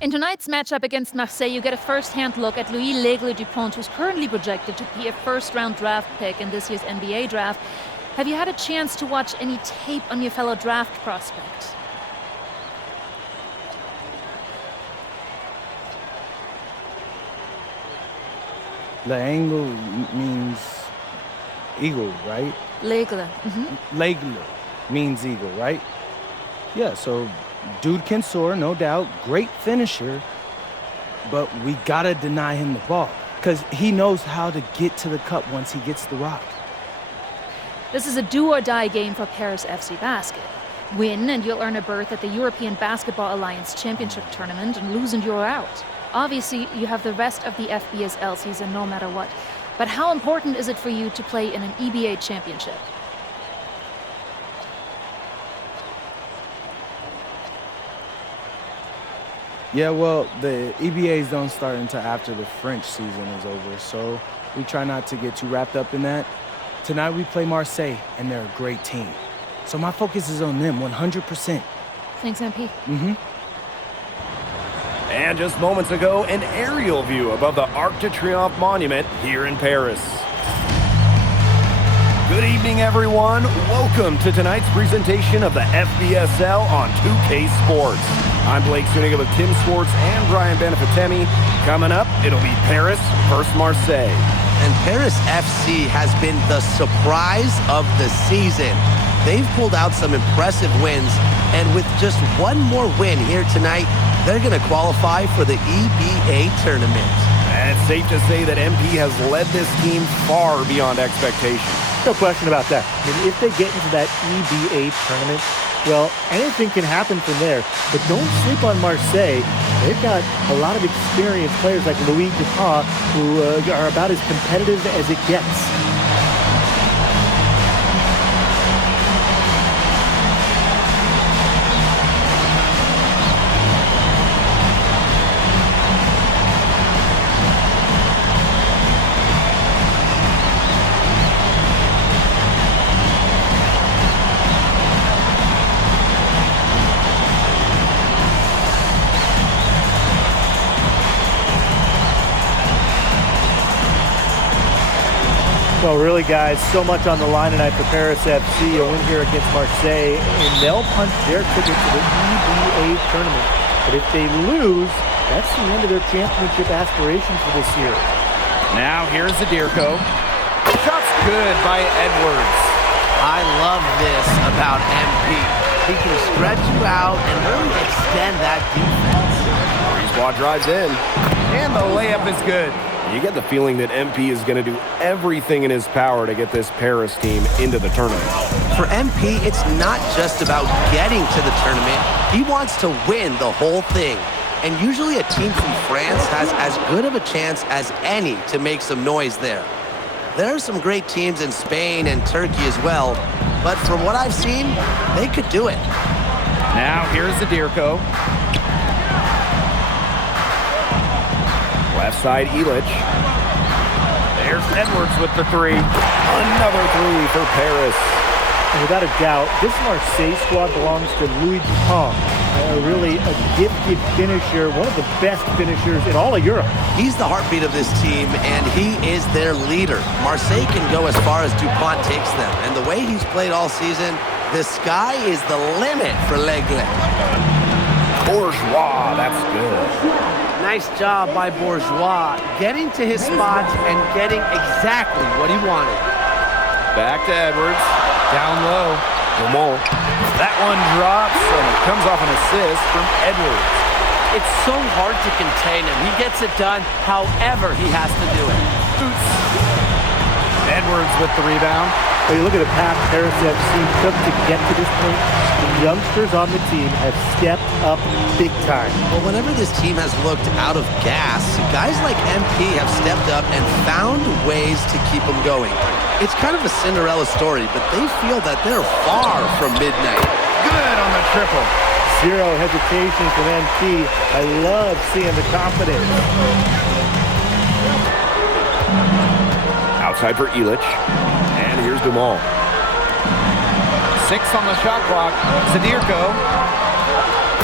In tonight's matchup against Marseille, you get a first-hand look at Louis L'Aigle Dupont, who's currently projected to be a first-round draft pick in this year's NBA draft. Have you had a chance to watch any tape on your fellow draft prospect? L'Aigle means eagle, right? L'Aigle. L'Aigle means eagle, right? Yeah, so dude can soar, no doubt. Great finisher. But we gotta deny him the ball, because he knows how to get to the cup once he gets the rock. This is a do-or-die game for Paris FC Basket. Win and you'll earn a berth at the European Basketball Alliance Championship Tournament, and lose and you're out. Obviously, you have the rest of the FBSL season no matter what. But how important is it for you to play in an EBA championship? Yeah, well, the EBAs don't start until after the French season is over, so we try not to get too wrapped up in that. Tonight we play Marseille, and they're a great team. So my focus is on them 100%. Thanks, MP. And just moments ago, an aerial view above the Arc de Triomphe monument here in Paris. Good evening, everyone. Welcome to tonight's presentation of the FBSL on 2K Sports. I'm Blake Suniga with Tim Swartz and Brian Benefitemi. Coming up, it'll be Paris versus Marseille. And Paris FC has been the surprise of the season. They've pulled out some impressive wins, and with just one more win here tonight, they're going to qualify for the EBA tournament. And it's safe to say that MP has led this team far beyond expectations. No question about that. I mean, if they get into that EBA tournament, well, anything can happen from there. But don't sleep on Marseille. They've got a lot of experienced players like Louis Dupont, who are about as competitive as it gets. Well, really, guys, so much on the line tonight for Paris FC. A win here against Marseille, and they'll punch their ticket to the EBA tournament. But if they lose, that's the end of their championship aspirations for this year. Now here's Zadirko. Shot's good by Edwards. I love this about MP. He can stretch you out and really extend that defense. Brisebois drives in, and the layup is good. You get the feeling that MP is going to do everything in his power to get this Paris team into the tournament. For MP, it's not just about getting to the tournament. He wants to win the whole thing. And usually a team from France has as good of a chance as any to make some noise there. There are some great teams in Spain and Turkey as well, but from what I've seen, they could do it. Now here's Zadirko. Left side, Illich. There's Edwards with the three. Another three for Paris. And without a doubt, this Marseille squad belongs to Louis Dupont. Really a gifted finisher, one of the best finishers in all of Europe. He's the heartbeat of this team, and he is their leader. Marseille can go as far as Dupont takes them, and the way he's played all season, the sky is the limit for L'Aigle. Bourgeois, that's good. Nice job by Bourgeois, getting to his spots and getting exactly what he wanted. Back to Edwards. Down low. Dumont. That one drops, and it comes off an assist from Edwards. It's so hard to contain him. He gets it done however he has to do it. Edwards with the rebound. When you look at the path Paris FC took to get to this point, the youngsters on the team have stepped up big time. Well, whenever this team has looked out of gas, guys like MP have stepped up and found ways to keep them going. It's kind of a Cinderella story, but they feel that they're far from midnight. Good on the triple. Zero hesitation from MP. I love seeing the confidence. Outside for Illich. And here's Dumont. 6 on the shot clock. Zadirko.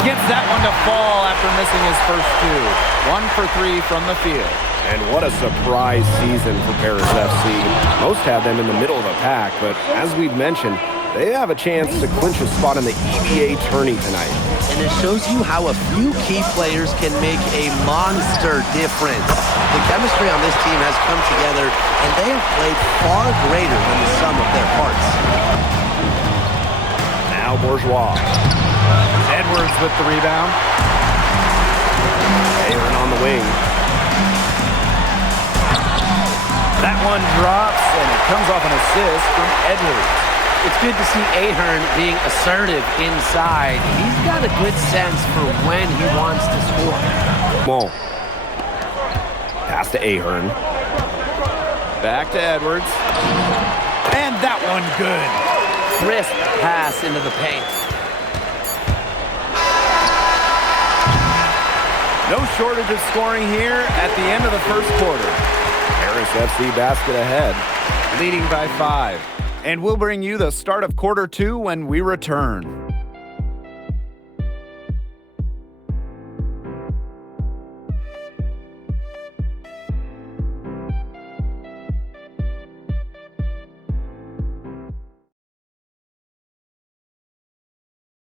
Gets that one to fall after missing his first two. 1 for 3 from the field. And what a surprise season for Paris FC. Most have them in the middle of the pack, but as we've mentioned, they have a chance to clinch a spot in the EBA tourney tonight. And it shows you how a few key players can make a monster difference. The chemistry on this team has come together, and they have played far greater than the sum of their parts. Now Bourgeois. Edwards with the rebound. Aaron on the wing. That one drops, and it comes off an assist from Edwards. It's good to see Ahern being assertive inside. He's got a good sense for when he wants to score. Mo. Pass to Ahern. Back to Edwards. And that one good. Crisp pass into the paint. No shortage of scoring here at the end of the first quarter. Paris FC basket ahead. Leading by 5. And we'll bring you the start of quarter 2 when we return.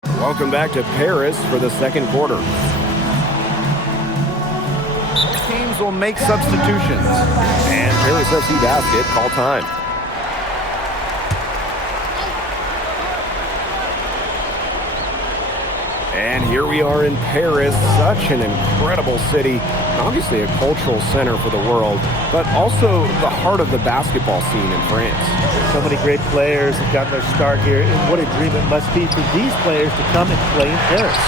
Welcome back to Paris for the second quarter. Teams will make substitutions. And Paris FC basket call time. And here we are in Paris, such an incredible city, obviously a cultural center for the world, but also the heart of the basketball scene in France. So many great players have gotten their start here, and what a dream it must be for these players to come and play in Paris.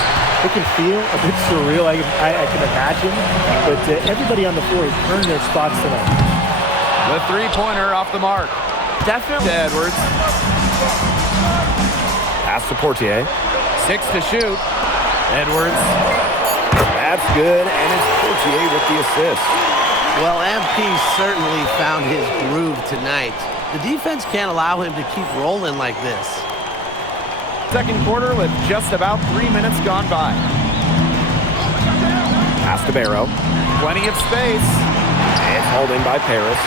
It can feel a bit surreal, I can imagine, but everybody on the floor has earned their spots tonight. The three-pointer off the mark. Definitely Edwards. Pass to Portier. 6 to shoot. Edwards. That's good, and it's Portier with the assist. Well, MP certainly found his groove tonight. The defense can't allow him to keep rolling like this. Second quarter with just about 3 minutes gone by. Pass to Barrow. Plenty of space. It's hauled in by Paris.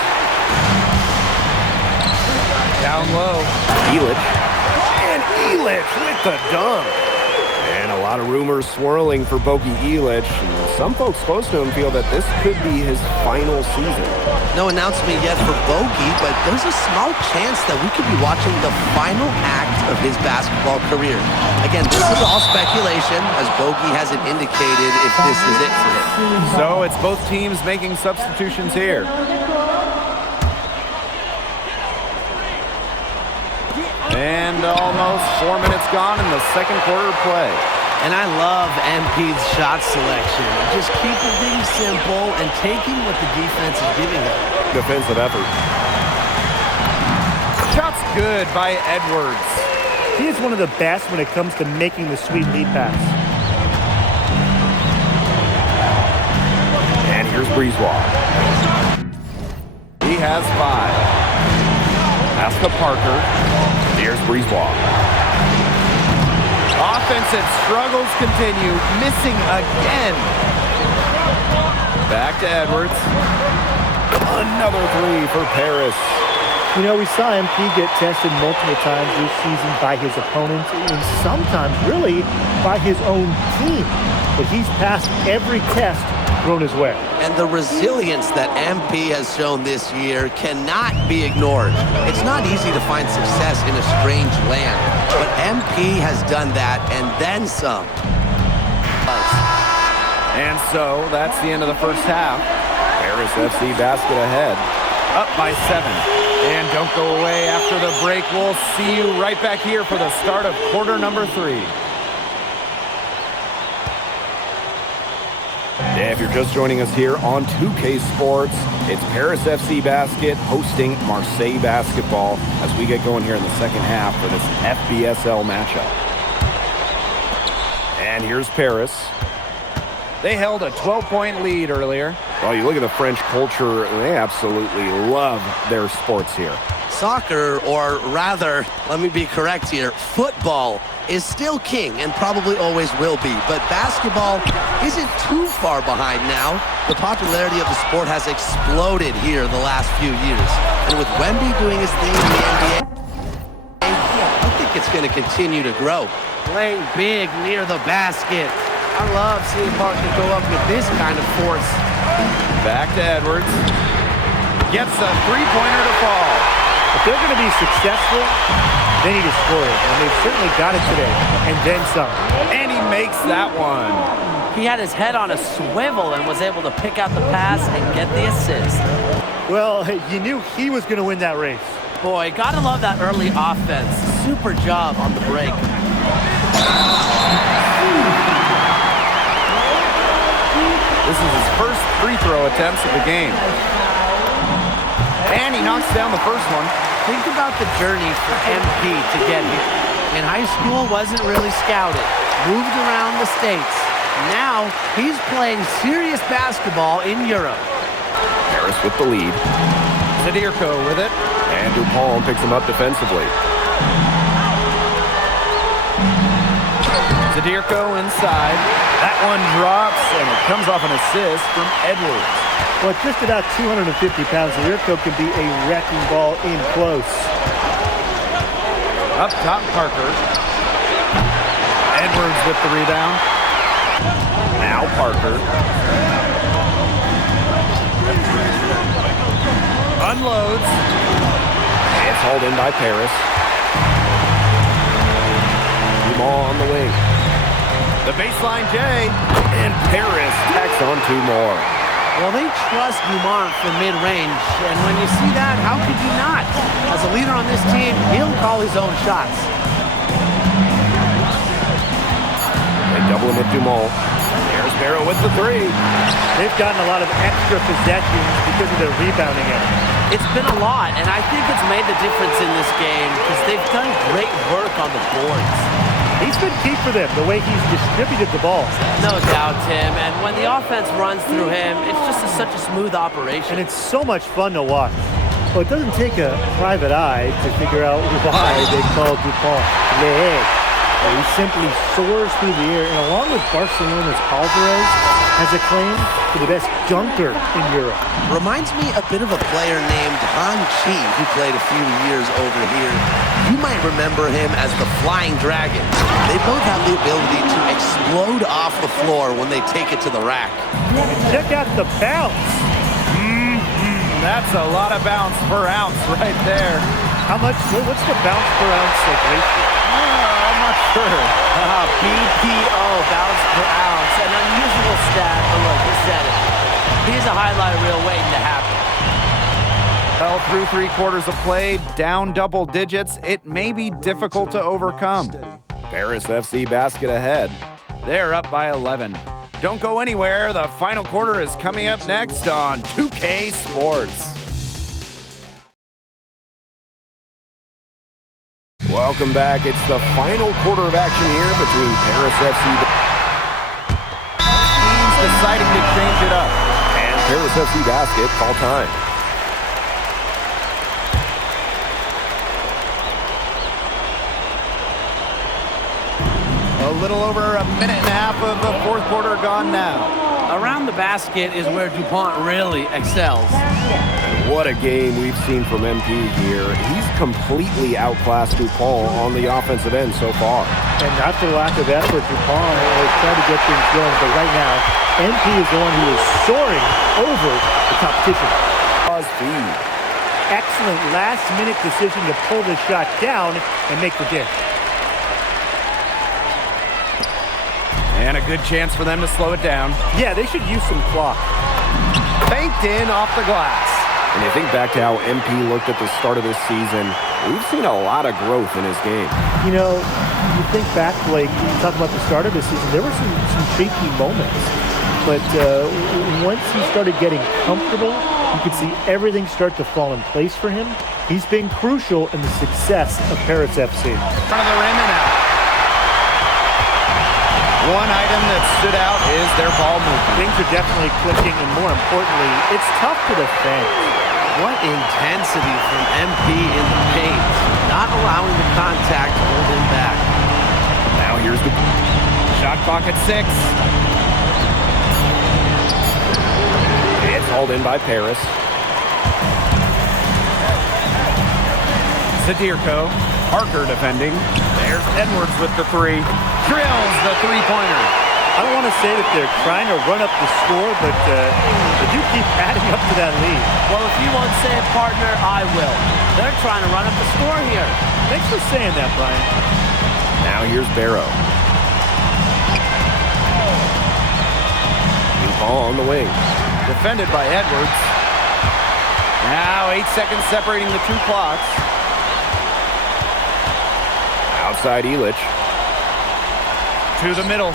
Down low. Elich. And Elich with the dunk. And a lot of rumors swirling for Bogi Elich. And some folks close to him feel that this could be his final season. No announcement yet for Bogi, but there's a small chance that we could be watching the final act of his basketball career. Again, this is all speculation, as Bogi hasn't indicated if this is it for him. So it's both teams making substitutions here. And almost 4 minutes gone in the second quarter play. And I love MP's shot selection. Just keeping things simple and taking what the defense is giving him. Defensive effort. Shot's good by Edwards. He is one of the best when it comes to making the sweet lead pass. And here's Brisebois. He has 5. Pass to Parker. Here's Brisebois. Offensive struggles continue, missing again. Back to Edwards. Another 3 for Paris. You know, we saw MP get tested multiple times this season by his opponents and sometimes really by his own team. But he's passed every test thrown his way. And the resilience that MP has shown this year cannot be ignored. It's not easy to find success in a strange land, but MP has done that and then some. And so that's the end of the first half. Paris FC basket ahead. Up by 7. And don't go away after the break. We'll see you right back here for the start of quarter number 3. Yeah, if you're just joining us here on 2K Sports, it's Paris FC Basket hosting Marseille Basketball as we get going here in the second half for this FBSL matchup. And here's Paris. They held a 12-point lead earlier. Well, you look at the French culture, they absolutely love their sports here. Soccer, or rather, let me be correct here, football is still king and probably always will be, but basketball isn't too far behind now. The popularity of the sport has exploded here the last few years. And with Wemby doing his thing in the NBA, I think it's going to continue to grow. Playing big near the basket. I love seeing Parker go up with this kind of force. Back to Edwards. Gets a three-pointer to fall. If they're going to be successful, they need to score it, and they've certainly got it today, and then some. And he makes that one. He had his head on a swivel and was able to pick out the pass and get the assist. Well, you knew he was going to win that race. Boy, gotta love that early offense. Super job on the break. This is his first free throw attempts of the game. And he knocks down the first one. Think about the journey for MP to get here. In high school, wasn't really scouted. Moved around the States. Now, he's playing serious basketball in Europe. Harris with the lead. Zadirko with it. And DuPont picks him up defensively. Zadirko inside. That one drops, and it comes off an assist from Edwards. Well, at just about 250 pounds, Zadirko can be a wrecking ball in close. Up top, Parker. Edwards with the rebound. Now Parker. Unloads. It's hauled in by Paris. Dumont on the wing. The baseline J. And Paris tacks on two more. Well, they trust Dumont for mid-range, and when you see that, how could you not? As a leader on this team, he'll call his own shots. They double him with Dumont. There's Barrow with the three. They've gotten a lot of extra possessions because of their rebounding effort. It's been a lot, and I think it's made the difference in this game because they've done great work on the boards. He's been key for them, the way he's distributed the ball. No doubt, Tim, and when the offense runs through him, it's just such a smooth operation. And it's so much fun to watch. Well, it doesn't take a private eye to figure out why they call DuPont Le. He simply soars through the air, and along with Barcelona's Alvarez, has a claim to the best dunker in Europe. Reminds me a bit of a player named Han Chi, who played a few years over here. You might remember him as the Flying Dragon. They both have the ability to explode off the floor when they take it to the rack. And check out the bounce. That's a lot of bounce per ounce right there. How much? What's the bounce per ounce ratio? I'm not sure. BPO, bounce per ounce. An unusual stat, but look, he said it. He's a highlight reel waiting to happen. Well, through 3/4 of play, down double digits, it may be difficult to overcome. Paris FC basket ahead. They're up by 11. Don't go anywhere. The final quarter is coming up next on 2K Sports. Welcome back. It's the final quarter of action here between Paris FC Teams deciding to change it up. and Paris FC basket. Call time. A little over a minute and a half of the fourth quarter gone now. Around the basket is where DuPont really excels. What a game we've seen from MP here. He's completely outclassed DuPont on the offensive end so far. And not for lack of effort, DuPont has tried to get things going, but right now, MP is the one who is soaring over the competition. Feed. Excellent last-minute decision to pull the shot down and make the dish. And a good chance for them to slow it down. Yeah, they should use some clock. Banked in off the glass. And you think back to how MP looked at the start of this season, we've seen a lot of growth in his game. You know, you think back, Blake, you talk about the start of this season, there were some shaky moments. But once he started getting comfortable, you could see everything start to fall in place for him. He's been crucial in the success of Paris FC. Front of the rim and out. One item that stood out is their ball movement. Things are definitely clicking, and more importantly, it's tough to defend. What intensity from MP in the paint. Not allowing the contact to hold him back. Now here's the Shot clock at 6. It's hauled in by Paris. Zadirko. Parker defending. There's Edwards with the 3. Drills the three-pointer. I don't want to say that they're trying to run up the score, but they do keep adding up to that lead. Well, if you won't say it, partner, I will. They're trying to run up the score here. Thanks for saying that, Brian. Now here's Barrow. New ball on the wing. Defended by Edwards. Now 8 seconds separating the 2 clocks. Outside Elich. To the middle.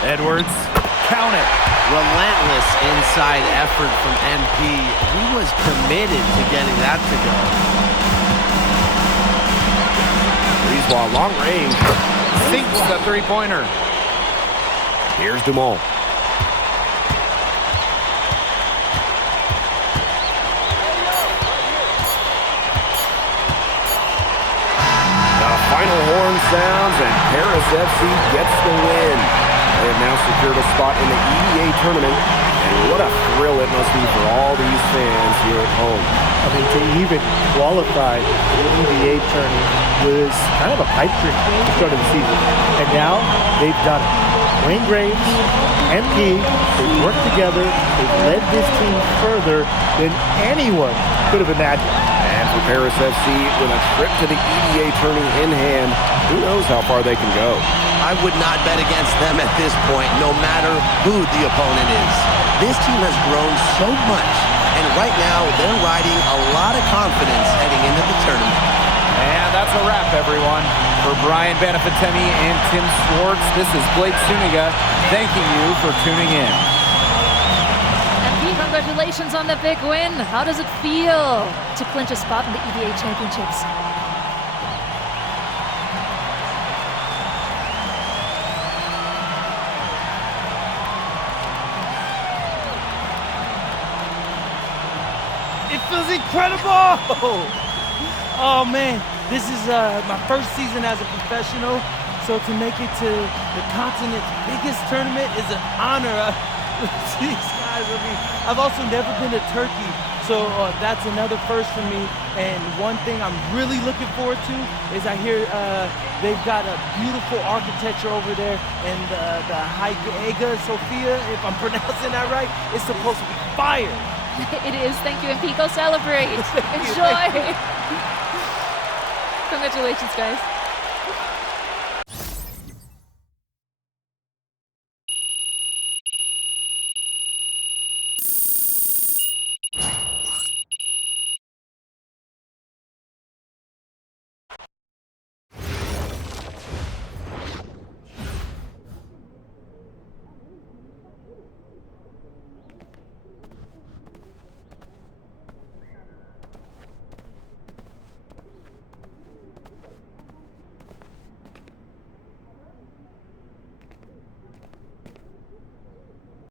Edwards. Count it. Relentless inside effort from MP. He was committed to getting that to go. Breeze ball long range. Sinks the three-pointer. Here's Dumont. Final horn sounds, and Paris FC gets the win. They have now secured a spot in the EDA tournament, and what a thrill it must be for all these fans here at home. I mean, to even qualify for the EDA tournament was kind of a pipe dream at the start of the season. And now they've done it. Wayne Graves, MP, they've worked together. They've led this team further than anyone could have imagined. And for Paris FC, with a trip to the EDA tourney in hand, who knows how far they can go. I would not bet against them at this point, no matter who the opponent is. This team has grown so much, and right now they're riding a lot of confidence heading into the tournament. And that's a wrap, everyone. For Brian Banafitemi and Tim Swartz, this is Blake Suniga thanking you for tuning in. MP, congratulations on the big win. How does it feel to clinch a spot in the EDA Championships? It feels incredible! Oh man, this is my first season as a professional, so to make it to the continent's biggest tournament is an honor. These guys, I mean, I've also never been to Turkey, so that's another first for me. And one thing I'm really looking forward to is I hear they've got a beautiful architecture over there, and the Hagia Sophia, if I'm pronouncing that right, is supposed to be fire. It is. Thank you, MP. Go celebrate. Enjoy. Congratulations, guys.